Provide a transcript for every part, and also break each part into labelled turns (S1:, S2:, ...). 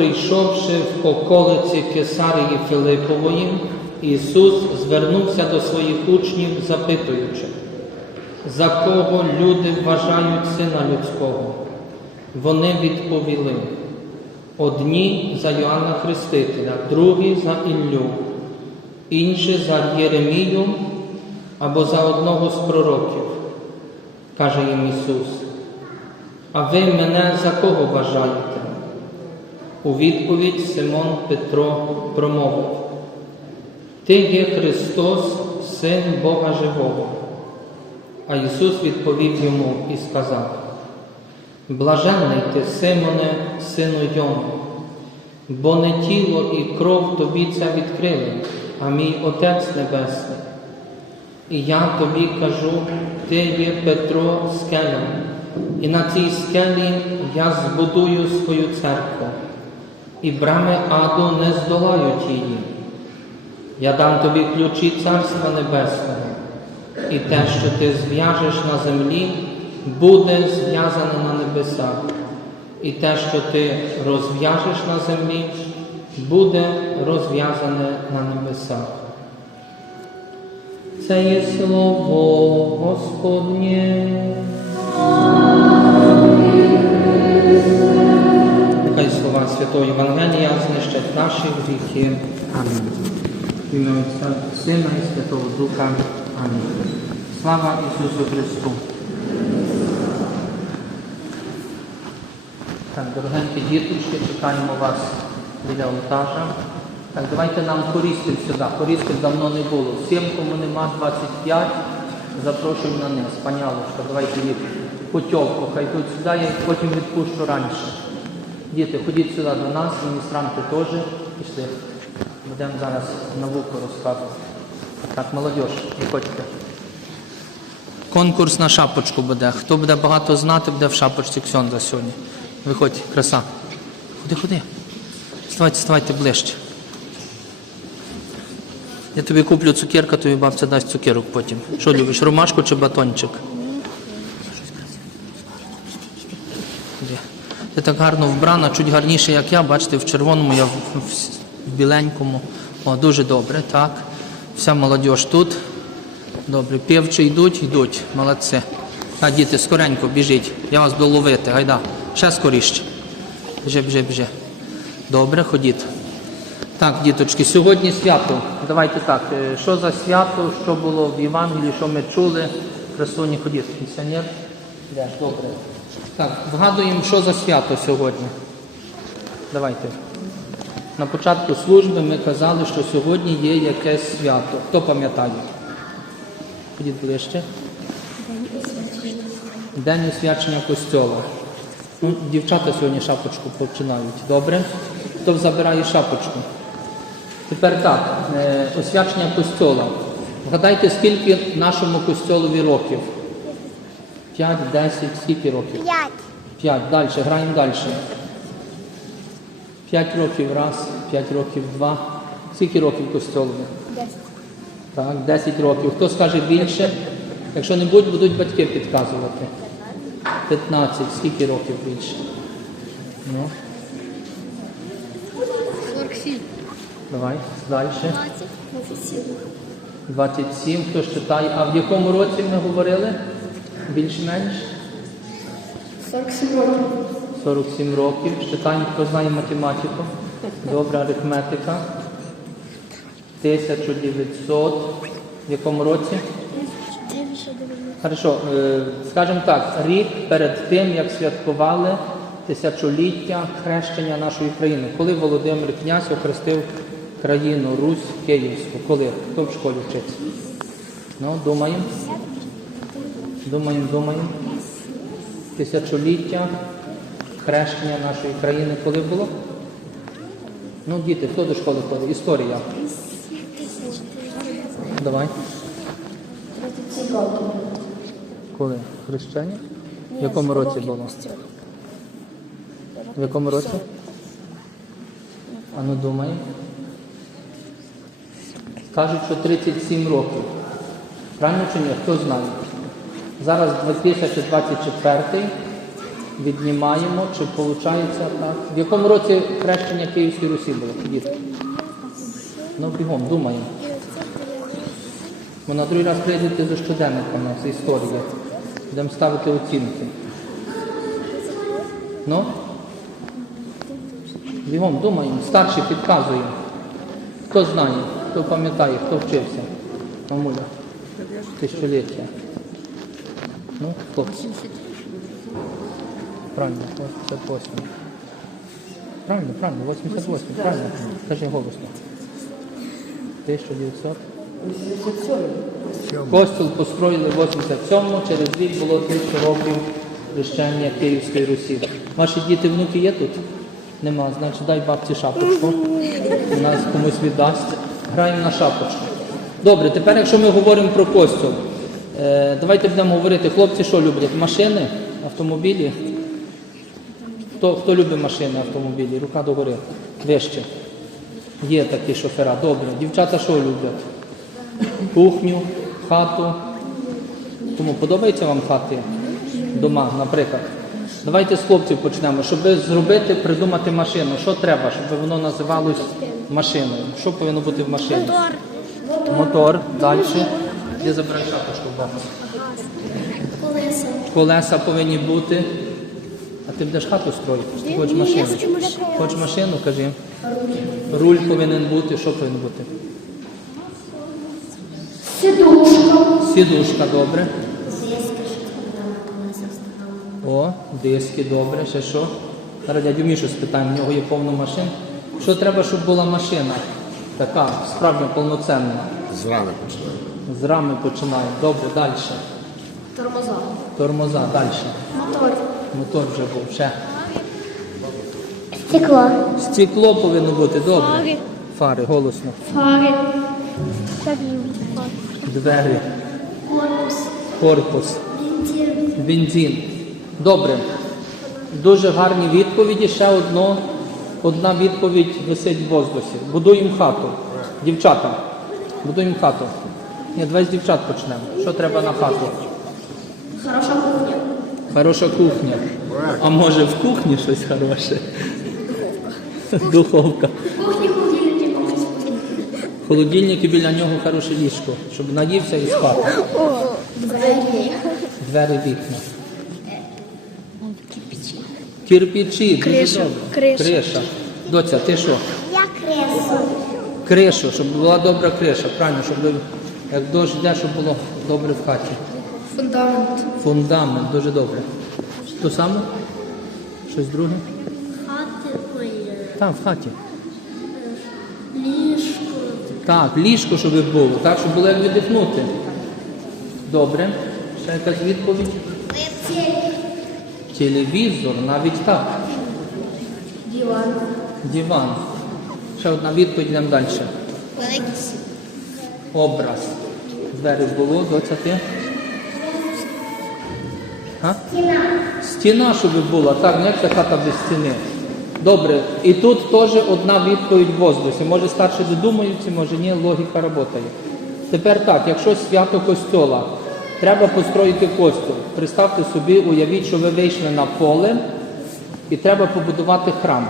S1: прийшовши в околиці Кесарії Филипової, Ісус звернувся до своїх учнів, запитуючи, за кого люди вважають Сина Людського? Вони відповіли, одні за Йоанна Хрестителя, другі за Іллю, інші за Єремію або за одного з пророків, каже їм Ісус. А ви мене за кого вважаєте? У відповідь Симон Петро промовив: Ти є Христос, Син Бога Живого. А Ісус відповів йому і сказав: Блаженний ти, Симоне, сину Йони, бо не тіло і кров тобі це відкрили, а мій Отець Небесний. І я тобі кажу, ти є Петро скеля, і на цій скелі я збудую свою церкву, і брами аду не здолають її. Я дам тобі ключі Царства Небесного, і те, що ти зв'яжеш на землі, буде зв'язане на небесах, і те, що ти розв'яжеш на землі, буде розв'язане на небесах. Це є слово Господнє. Нехай слова Святого Євангелія знищать наші гріхи. Амінь. В ім'я Отця, Сина і Святого Духа. Амінь. Слава Ісусу Христу. Так, дорогенькі діточки, чекаємо вас біля алтажа. Так, давайте нам хорістів сюди. Хорістів давно не було. Всім, кому нема 25, запрошую на низ. Панялочка, давайте їх путьовку. Хай тут сюди, я потім відпущу раніше. Діти, ходіть сюди до нас, міністранти теж пішли. Будемо зараз науку розказувати. Так, молодь, виходьте. Конкурс на шапочку буде. Хто буде багато знати, буде в шапочці Ксьонда сьогодні. Виходь, краса. Ходи, ходи. Ставайте, ставайте ближче. Я тобі куплю цукерка, тобі бабця дасть цукерок потім. Що любиш, ромашку чи батончик? Де? Ти так гарно вбрана, чуть гарніше, як я, бачите, в червоному, я в, в, в біленькому. О, дуже добре, так. Вся молодь тут. Добре, півчі йдуть, йдуть, молодці. А діти, скоренько, біжіть. Я вас буду ловити, гайда. Ще скоріше. Біжи, біжи, біжи. Добре, ходіть. Так, діточки, сьогодні свято. Давайте так. е, Що за свято, що було в Євангелії, що ми чули? Красуні ходіть, пенсіонер. Добре. Так, вгадуємо, що за свято сьогодні. Давайте. На початку служби ми казали, що сьогодні є якесь свято. Хто пам'ятає? Ходіть ближче. День освячення костьола. Ну, дівчата сьогодні шапочку починають. Добре? Хто забирає шапочку? Тепер так, е, освячення костьола. Вгадайте, скільки нашому костьолові років? 5, 10, скільки років?
S2: П'ять.
S1: 5. Далі, граємо далі. 5 років раз, 5 років два. Скільки років костьолові?
S2: Десять.
S1: Так, 10 років. Хто скаже більше? Якщо не будуть, будуть батьки підказувати. 15. Скільки років більше? Ну,
S2: 47.
S1: давай, далі.
S2: 20. 27.
S1: 27. Хто ж читає? А в якому році ми говорили? Більш-менш?
S2: 47 років.
S1: 47 років. Читаємо, хто знає математику. Добра арифметика. 1900. В якому році? Хорошо, е, скажімо так, рік перед тим, як святкували тисячоліття хрещення нашої країни. Коли Володимир князь охрестив країну Русь Київську? Коли? Хто в школі вчиться? Ну, думаємо. Думаємо, думаємо. Тисячоліття хрещення нашої країни коли було? Ну, діти, хто до школи ходить? Історія. Давай. Коли? Хрещення? В якому році було? В якому році? А ну думай. Кажуть, що 37 років. Правильно чи ні? Хто знає? Зараз 2024 віднімаємо, чи виходить так. В якому році хрещення Київської Русі було? Діти? Ну, бігом, думаємо. Бо на другий раз прийдете за щоденником у нас історія. Будемо ставити оцінки. Ну? Бігом думаємо, старші підказуємо. Хто знає, хто пам'ятає, хто вчився? Мамуля. Тисячоліття. Ну, хлопці. Правильно, 88. Правильно, правильно, 88, правильно. Кажи голосно. 1900. Костюл построїли в 87-му, через рік було 1000 років хрещення Київської Русі. Ваші діти, внуки є тут? Нема, значить дай бабці шапочку. У Нас комусь віддасть. Граємо на шапочку. Добре, тепер якщо ми говоримо про костюл, е, давайте будемо говорити, хлопці що люблять? Машини, автомобілі? Хто, хто любить машини, автомобілі? Рука догори. Вище. Є такі шофера. Добре. Дівчата що люблять? Кухню, хату. Тому подобаються вам хати дома, наприклад. Давайте з хлопців почнемо. Щоб зробити, придумати машину. Що треба, щоб воно називалось машиною? Що повинно бути в машині? Мотор. Мотор. Далі. Де забирай шапочку бабу?
S2: Колеса.
S1: Колеса повинні бути. А ти будеш хату строїти? Чи ти хочеш машину? Хочеш машину, кажи. Руль повинен бути. Що повинно бути?
S2: Сидушка.
S1: Сідушка, добре. О, диски, добре. Ще що? Зараз дядю Мішу спитаємо, в нього є повно машин. Що треба, щоб була машина? Така, справді повноцінна.
S3: З рани починаю.
S1: З рами починаємо. Добре, далі.
S2: Тормоза.
S1: Тормоза, далі.
S2: Мотор.
S1: Мотор вже був. Ще.
S2: Стекло.
S1: Стекло повинно бути, добре.
S2: Фари.
S1: Фари, голосно.
S2: Фари.
S1: Двері,
S2: Корпус.
S1: корпус.
S2: Бензин.
S1: Бензин. Добре. Дуже гарні відповіді. Ще одно, одна відповідь висить в воздусі. Будуємо хату. Дівчата, будуємо хату. Ні, давай з дівчат почнемо. Що треба на хату?
S2: Хороша кухня.
S1: Хороша кухня. А може в кухні щось хороше? Духовка.
S2: В кухні холодильник.
S1: В холодильник і біля нього хороше ліжко, щоб наївся і спати.
S2: Двері.
S1: Двері вікна. Кирпичі, дуже
S2: Криша.
S1: добре.
S2: Криша.
S1: Криша. Доця, ти що?
S2: Я кресло.
S1: Кришу, щоб була добра криша, правильно, щоб ви- як дощ йде, щоб було добре в хаті.
S2: Фундамент.
S1: Фундамент, дуже добре. То саме? Щось друге?
S2: Хати. Ой.
S1: Там, в хаті.
S2: Ліжко.
S1: Так, ліжко, щоб було, так, щоб було як віддихнути. Добре. Ще якась відповідь? Телевізор, навіть так.
S2: Диван.
S1: Диван. Ще одна відповідь, йдемо далі.
S2: Великий
S1: Образ. Двері було, доця ти? А?
S2: Стіна.
S1: Стіна, щоб була, так, не як ця хата без стіни. Добре, і тут теж одна відповідь в воздусі. Може старші додумаються, може ні, логіка працює. Тепер так, якщо свято костьола, треба построїти костюм. Представте собі, уявіть, що ви вийшли на поле і треба побудувати храм.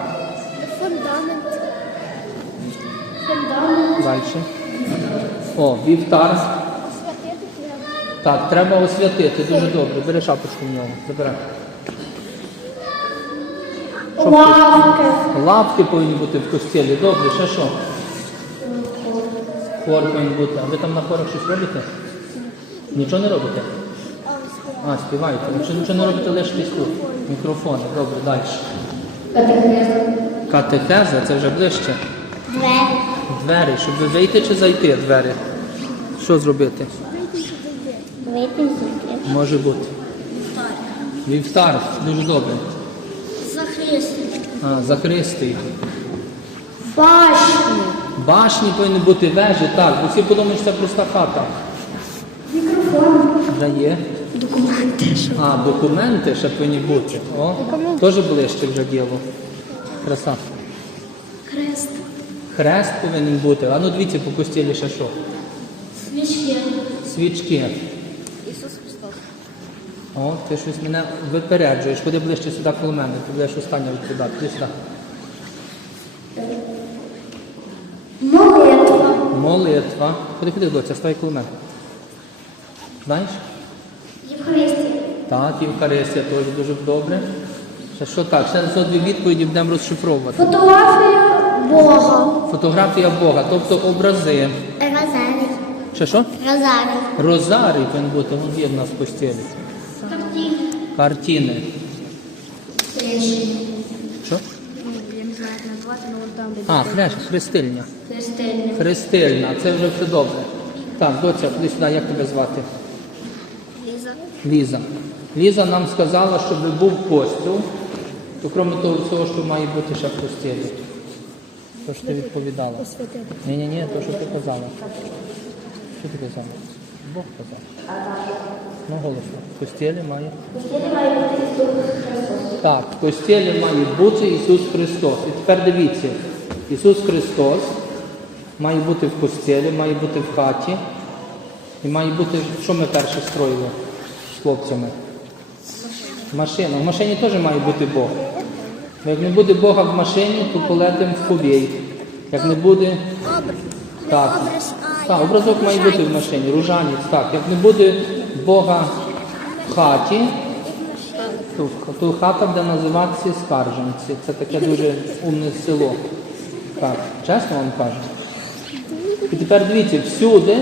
S2: Фундамент. Фундамент.
S1: Далі. О, вівтар. Так, треба освятити, дуже добре. Бери шапочку в нього. Забирай. Що
S2: Лавки.
S1: Лавки повинні бути в костілі. Добре, ще що? Хор повинен бути. А ви там на хорах щось робите? Нічого не робите? А, співаєте. Якщо нічого не робите, лишитесь тут. Мікрофони. Добре, далі. Катехеза. Катехеза, це вже ближче.
S2: Двері.
S1: Щоб ви вийти чи зайти двері? Що зробити?
S2: Вийти звідки.
S1: Може бути. Вівтар, дуже добре.
S2: Захисти.
S1: А, захристий.
S2: Башня.
S1: Башні повинні бути вежі, так, бо всі подумають, що це проста хата.
S2: Мікрофон.
S1: Вже є.
S2: Документи.
S1: А, документи ще повинні бути. О, теж ближче вже діло. Краса.
S2: Хрест.
S1: Повинен бути. А ну дивіться по костілі ще що.
S2: Свічки.
S1: Свічки.
S2: Ісус Христос.
S1: О, ти щось мене випереджуєш. Ходи ближче сюди коло мене, ти будеш останнє відповідати. Ходи сюди.
S2: Молитва.
S1: Молитва. Ходи, ходи, доця, стай коло мене. Знаєш?
S2: Євхаристія.
S1: Так, Євхаристія теж дуже добре. Ще що так? Ще за дві відповіді будемо розшифровувати.
S2: Фотографія Бога.
S1: Фотографія Бога, тобто образи.
S2: Розарій.
S1: Ще що?
S2: Розарій.
S1: Розарій повинен бути, він є в нас в постілі.
S2: Картина.
S1: Картини. Що?
S2: Я не знаю, як назвати, але там буде.
S1: А, хрест, хрестильня.
S2: Хрестильня.
S1: Хрестильна, це вже все добре. Так, доця, ходи сюди, як тебе звати?
S2: Ліза.
S1: Ліза. Ліза нам сказала, щоб був постіл, то крім того всього, що має бути ще в постілі. То, що ти відповідала. Ні, ні, ні, то, що ти казала. Що ти казала? Бог казав. Ну, голосно. В постілі має. Так, в постілі має бути Ісус Христос. І тепер дивіться, Ісус Христос має бути в постілі, має бути в хаті. І має бути, що ми перше строїли з хлопцями? Машина. В машині теж має бути Бог. Як не буде Бога в машині, то полетимо в повій. Як не буде. Так, так, образок має бути в машині, ружанець, так. Як не буде Бога в хаті, то, то хата буде називатися Скарженці. Це таке дуже умне село. Так, чесно вам кажу. І тепер дивіться, всюди,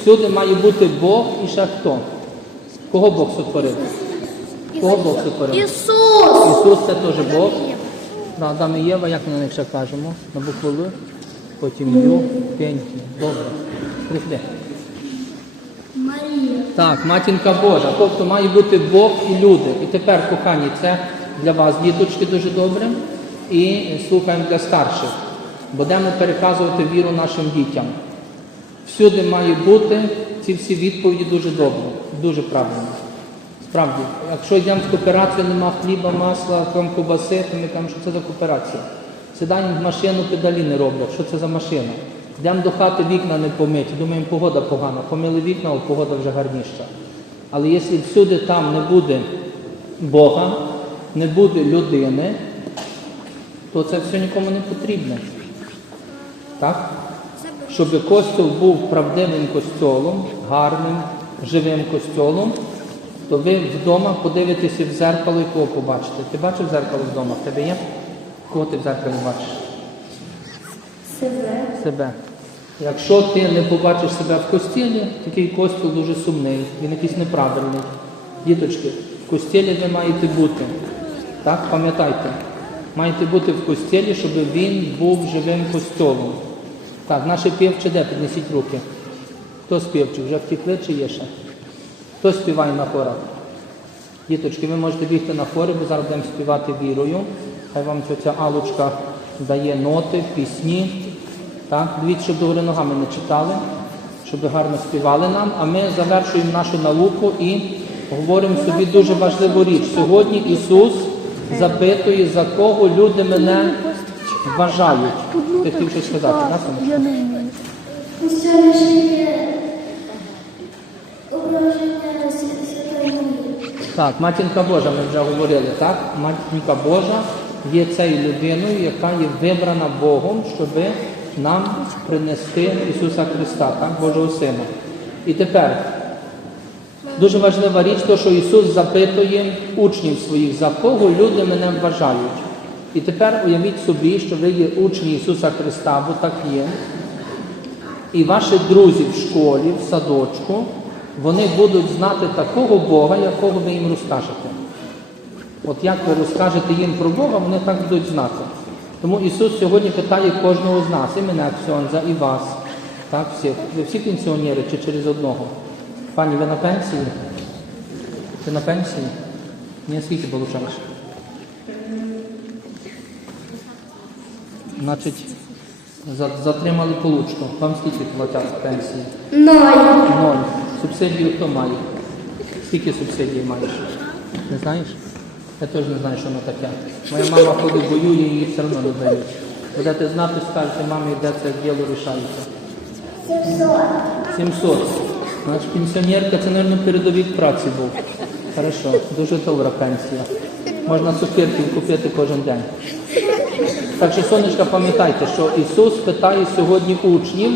S1: всюди має бути Бог і ще хто? Кого Бог сотворив? Кого Бог сотворив?
S2: Ісус.
S1: Ісус це теж Бог. Да, Адам і Єва, як ми на них ще кажемо? На букву Л, потім Ю, Пеньки. Добре. Прийшли.
S2: Марія.
S1: Так, матінка Божа. Тобто має бути Бог і люди. І тепер, кохані, це для вас, діточки, дуже добре. І слухаємо для старших. Будемо переказувати віру нашим дітям. Всюди має бути ці всі відповіді дуже добре, дуже правильно. Справді, якщо йдемо в кооперацію, нема хліба, масла, там кубаси, то ми кажемо, що це за кооперація. Сідаємо в машину, педалі не роблять. Що це за машина? Йдемо до хати, вікна не помиті. Думаємо, погода погана. Помили вікна, а погода вже гарніша. Але якщо всюди там не буде Бога, не буде людини, то це все нікому не потрібно. Так? Щоб костюл був правдивим костюлом, гарним, живим костюлом, то ви вдома подивитеся в зеркало і кого побачите. Ти бачив зеркало вдома? В тебе є? Кого ти в зеркалі бачиш?
S2: Себе.
S1: Себе. Якщо ти не побачиш себе в костілі, такий костюл дуже сумний, він якийсь неправильний. Діточки, в костілі ви маєте бути. Так, пам'ятайте. Маєте бути в костілі, щоб він був живим костюлом. Так, наші півчі де? Піднесіть руки. Хто співчик? Вже втікли чи є ще? Хто співає на хорах? Діточки, ви можете бігти на хори, бо зараз будемо співати вірою. Хай вам ця Алочка дає ноти, пісні. Так? Дивіться, щоб догори ногами не читали, щоб гарно співали нам. А ми завершуємо нашу науку і говоримо собі дуже важливу річ. Сьогодні Ісус запитує, за кого люди мене вважають. Ти хотів щось сказати, так? Сонечко? Так, матінка Божа, ми вже говорили, так? Матінка Божа є цією людиною, яка є вибрана Богом, щоб нам принести Ісуса Христа, так, Божого Сина. І тепер дуже важлива річ, то, що Ісус запитує учнів своїх, за кого люди мене вважають. І тепер уявіть собі, що ви є учні Ісуса Христа, бо так є. І ваші друзі в школі, в садочку, вони будуть знати такого Бога, якого ви їм розкажете. От як ви розкажете їм про Бога, вони так будуть знати. Тому Ісус сьогодні питає кожного з нас, і мене, Ксьонза, і вас. Так, всіх. Ви всі пенсіонери чи через одного? Пані, ви на пенсії? Ти на пенсії? Ні, скільки получаєш? Значить, затримали получку. Вам скільки платять пенсії?
S2: Ноль.
S1: Ноль. Субсидію хто має? Скільки субсидій маєш? Не знаєш? Я теж не знаю, що воно таке. Моя мама ходить воює, її все одно не дають. Будете знати, скажете мамі, де це діло рішається. 700. Значить, пенсіонерка, це, мабуть, передовік праці був. Хорошо, дуже добра пенсія. Можна цукерки купити кожен день. Так що, сонечка, пам'ятайте, що Ісус питає сьогодні учнів,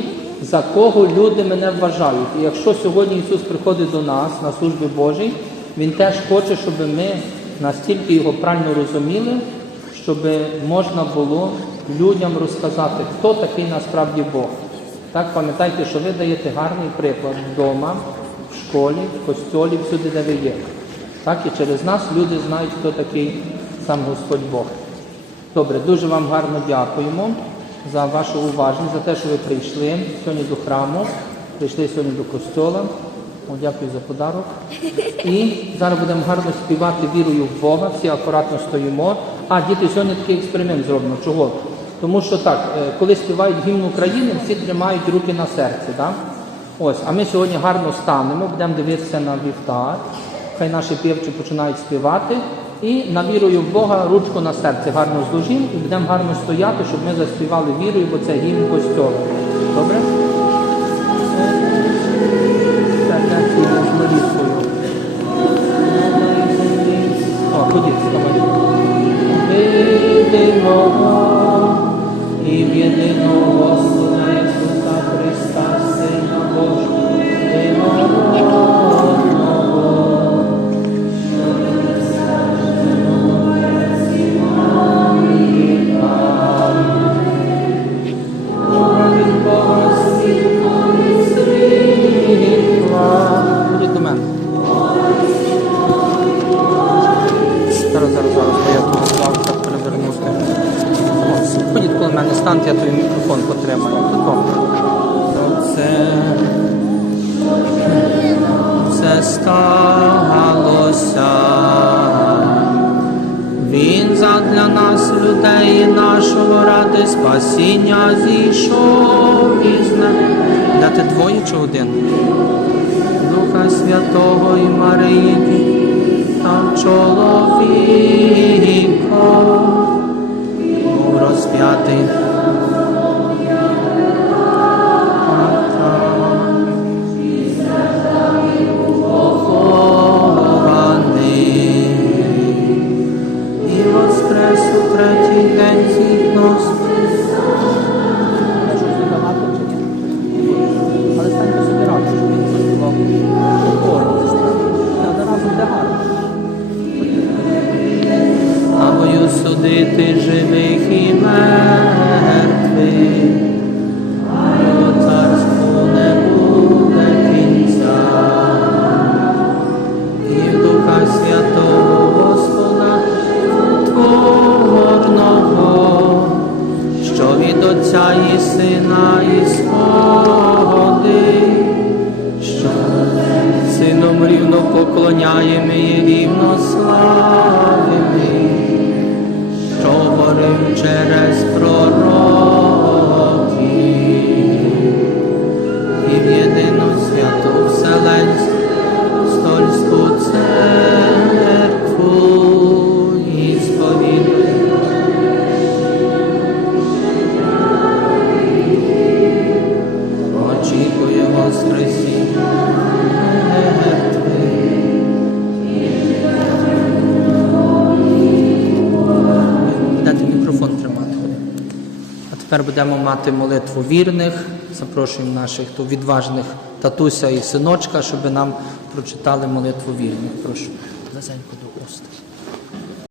S1: за кого люди мене вважають. І якщо сьогодні Ісус приходить до нас на службі Божій, Він теж хоче, щоб ми настільки його правильно розуміли, щоб можна було людям розказати, хто такий насправді Бог. Так, пам'ятайте, що ви даєте гарний приклад вдома, в школі, в костьолі, всюди, де ви є. Так, і через нас люди знають, хто такий сам Господь Бог. Добре, дуже вам гарно дякуємо за вашу уважність, за те, що ви прийшли сьогодні до храму, прийшли сьогодні до костьола. О, дякую за подарок. І зараз будемо гарно співати вірою в Бога, всі акуратно стоїмо. А, діти, сьогодні такий експеримент зроблено. Чого? Тому що так, е, коли співають гімн України, всі тримають руки на серці. Так? Ось, а ми сьогодні гарно станемо, будемо дивитися на вівтар. Хай наші півчі починають співати. І на вірою в Бога ручку на серці гарно зложимо і будемо гарно стояти, щоб ми заспівали вірою, бо це гімн костьолу. Добре? О, ходіть, вставайте. Єдиного і в єдиного Дати двоє чи один? Духа Святого і Марії, там чоловіко був розп'ятий. Похований. І воскрес у Абою судити живих і мертвих, а його царству не буде кінця. І Духа Святого Господа Творного, що від Отця і Сина і сходи, що сином рівно поклоняємо і рівно що говорив через пророків. І будемо мати молитву вірних. Запрошуємо наших то відважних татуся і синочка, щоб нам прочитали молитву вірних. Прошу.